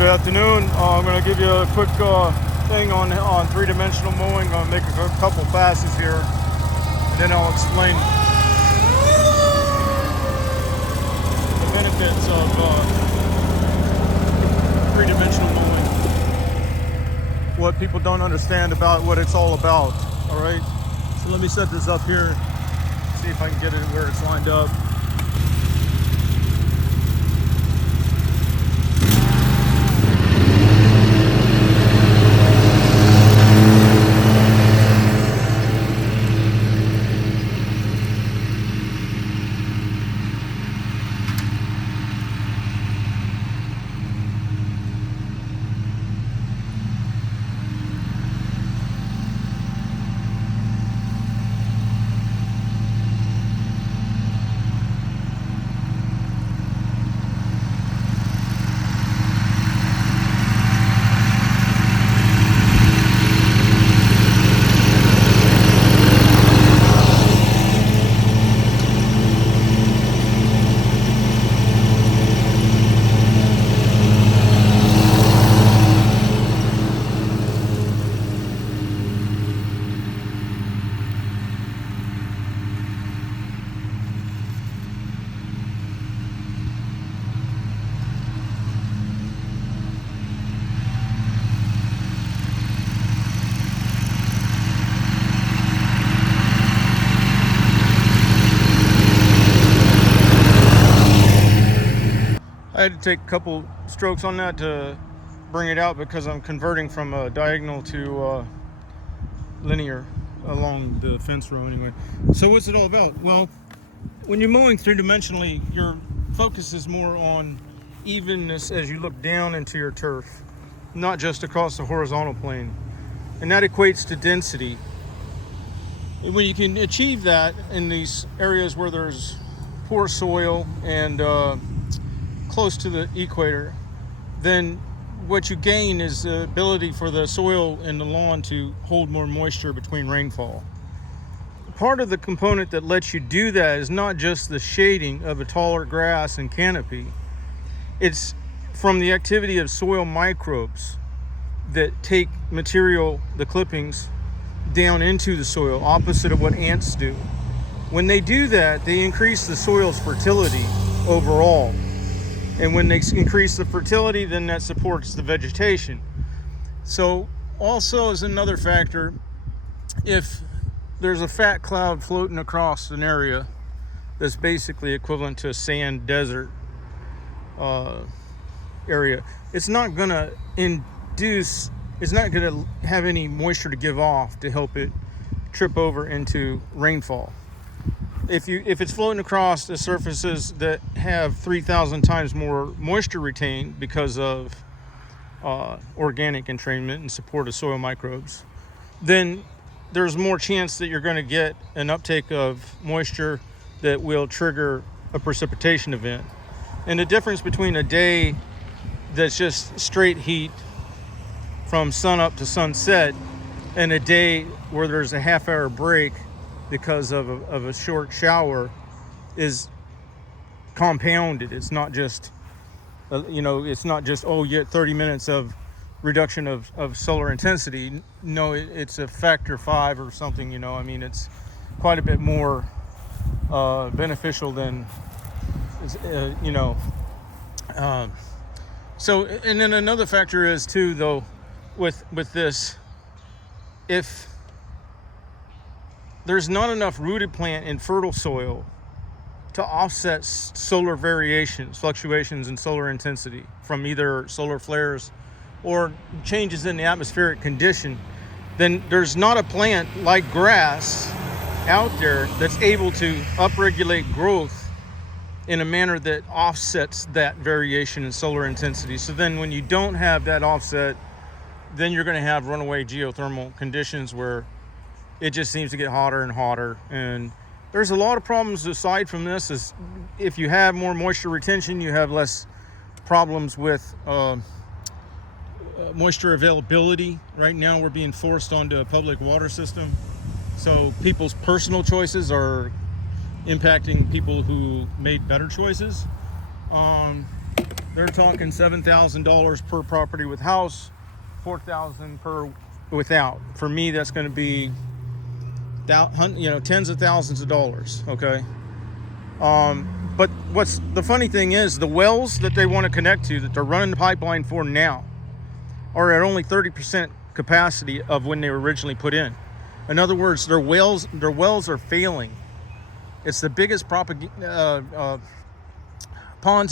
Good afternoon. I'm going to give you a quick thing on three-dimensional mowing. I'm going to make a couple passes here, and then I'll explain the benefits of three-dimensional mowing. What people don't understand about what it's all about. All right. So let me set this up here. See if I can get it where it's lined up. I had to take a couple strokes on that to bring it out because I'm converting from a diagonal to linear along the fence row anyway. So what's it all about? Well, when you're mowing three-dimensionally, your focus is more on evenness as you look down into your turf, not just across the horizontal plane. And that equates to density. And when you can achieve that in these areas where there's poor soil and close to the equator, then what you gain is the ability for the soil and the lawn to hold more moisture between rainfall. Part of the component that lets you do that is not just the shading of a taller grass and canopy. It's from the activity of soil microbes that take material, the clippings, down into the soil, opposite of what ants do. When they do that, they increase the soil's fertility overall. And when they increase the fertility, then that supports the vegetation. So also is another factor, if there's a fat cloud floating across an area that's basically equivalent to a sand desert area, it's not going to have any moisture to give off to help it trip over into rainfall. If it's floating across the surfaces that have 3,000 times more moisture retained because of organic entrainment and support of soil microbes, then there's more chance that you're going to get an uptake of moisture that will trigger a precipitation event. And the difference between a day that's just straight heat from sunup to sunset and a day where there's a half-hour break because of a short shower is compounded. It's not just, it's not just, oh, you get 30 minutes of reduction of solar intensity. No, it's a factor 5 or something, it's quite a bit more beneficial than, So, and then another factor is too, though, with this, if there's not enough rooted plant in fertile soil to offset solar variations, fluctuations in solar intensity from either solar flares or changes in the atmospheric condition, then there's not a plant like grass out there that's able to upregulate growth in a manner that offsets that variation in solar intensity. So then when you don't have that offset, then you're going to have runaway geothermal conditions where it just seems to get hotter and hotter. And there's a lot of problems aside from this. Is if you have more moisture retention, you have less problems with moisture availability. Right now we're being forced onto a public water system, so people's personal choices are impacting people who made better choices. they're talking $7,000 per property with house, $4,000 per without. For me, that's going to be tens of thousands of dollars. Okay. But what's the funny thing is, the wells that they want to connect to, that they're running the pipeline for now, are at only 30% capacity of when they were originally put in. In other words, their wells are failing. It's the biggest Ponzi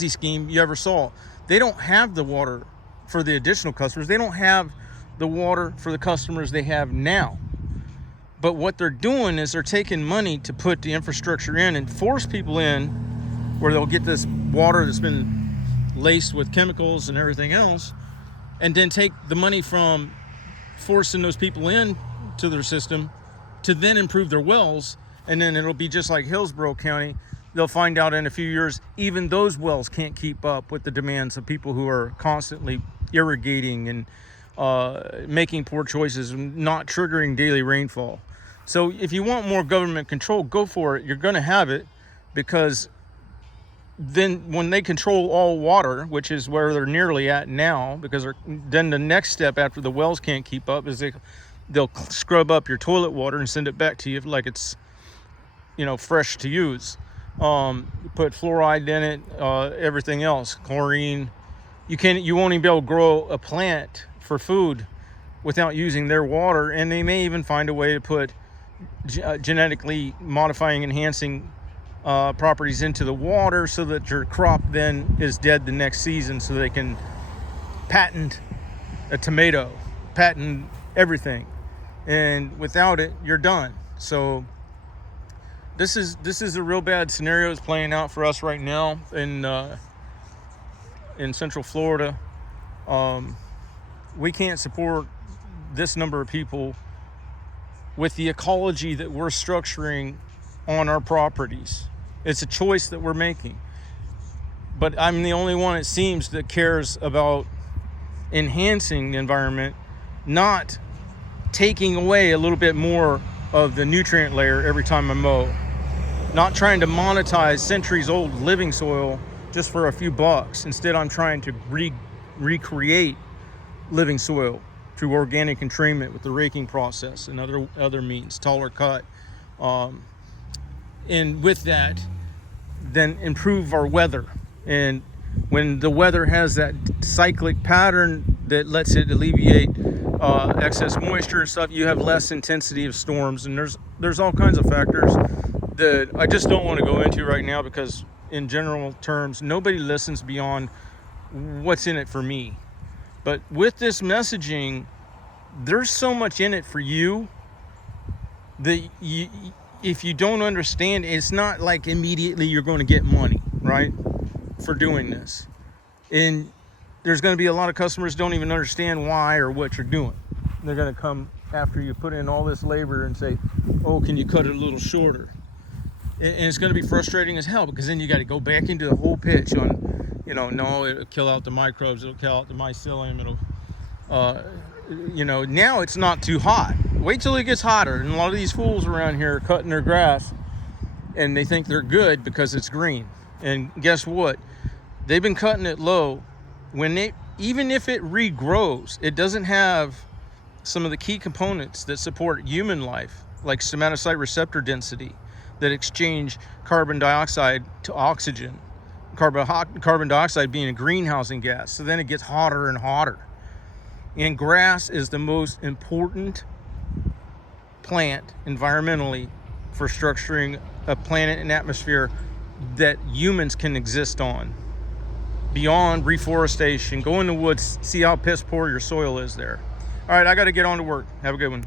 scheme you ever saw. They don't have the water for the additional customers. They don't have the water for the customers they have now. But what they're doing is they're taking money to put the infrastructure in and force people in where they'll get this water that's been laced with chemicals and everything else, and then take the money from forcing those people in to their system to then improve their wells. And then it'll be just like Hillsborough County. They'll find out in a few years, even those wells can't keep up with the demands of people who are constantly irrigating and making poor choices and not triggering daily rainfall. So if you want more government control, go for it. You're going to have it, because then when they control all water, which is where they're nearly at now, because then the next step after the wells can't keep up is they'll scrub up your toilet water and send it back to you like it's fresh to use. Put fluoride in it, everything else, chlorine. You won't even be able to grow a plant for food without using their water, and they may even find a way to put genetically modifying, enhancing properties into the water so that your crop then is dead the next season, so they can patent a tomato, patent everything, and without it you're done. So this is a real bad scenario that's playing out for us right now in Central Florida. We can't support this number of people with the ecology that we're structuring on our properties. It's a choice that we're making. But I'm the only one, it seems, that cares about enhancing the environment, not taking away a little bit more of the nutrient layer every time I mow. Not trying to monetize centuries-old living soil just for a few bucks. Instead, I'm trying to recreate living soil through organic entrainment with the raking process and other means, taller cut. And with that, then improve our weather. And when the weather has that cyclic pattern that lets it alleviate excess moisture and stuff, you have less intensity of storms. And there's all kinds of factors that I just don't want to go into right now, because in general terms, nobody listens beyond what's in it for me. But with this messaging, there's so much in it for you that if you don't understand, it's not like immediately you're going to get money, right, for doing this. And there's going to be a lot of customers don't even understand why or what you're doing. They're going to come after you put in all this labor and say, oh, can you cut it a little shorter? And it's going to be frustrating as hell, because then you got to go back into the whole pitch on, no, it'll kill out the microbes, it'll kill out the mycelium, it'll, now it's not too hot. Wait till it gets hotter. And a lot of these fools around here are cutting their grass, and they think they're good because it's green. And guess what? They've been cutting it low. Even if it regrows, it doesn't have some of the key components that support human life, like somatocyte receptor density, that exchange carbon dioxide to oxygen, carbon dioxide being a greenhousing gas. So then it gets hotter and hotter. And grass is the most important plant environmentally for structuring a planet and atmosphere that humans can exist on. Beyond reforestation, go in the woods, see how piss poor your soil is there. All right, I got to get on to work. Have a good one.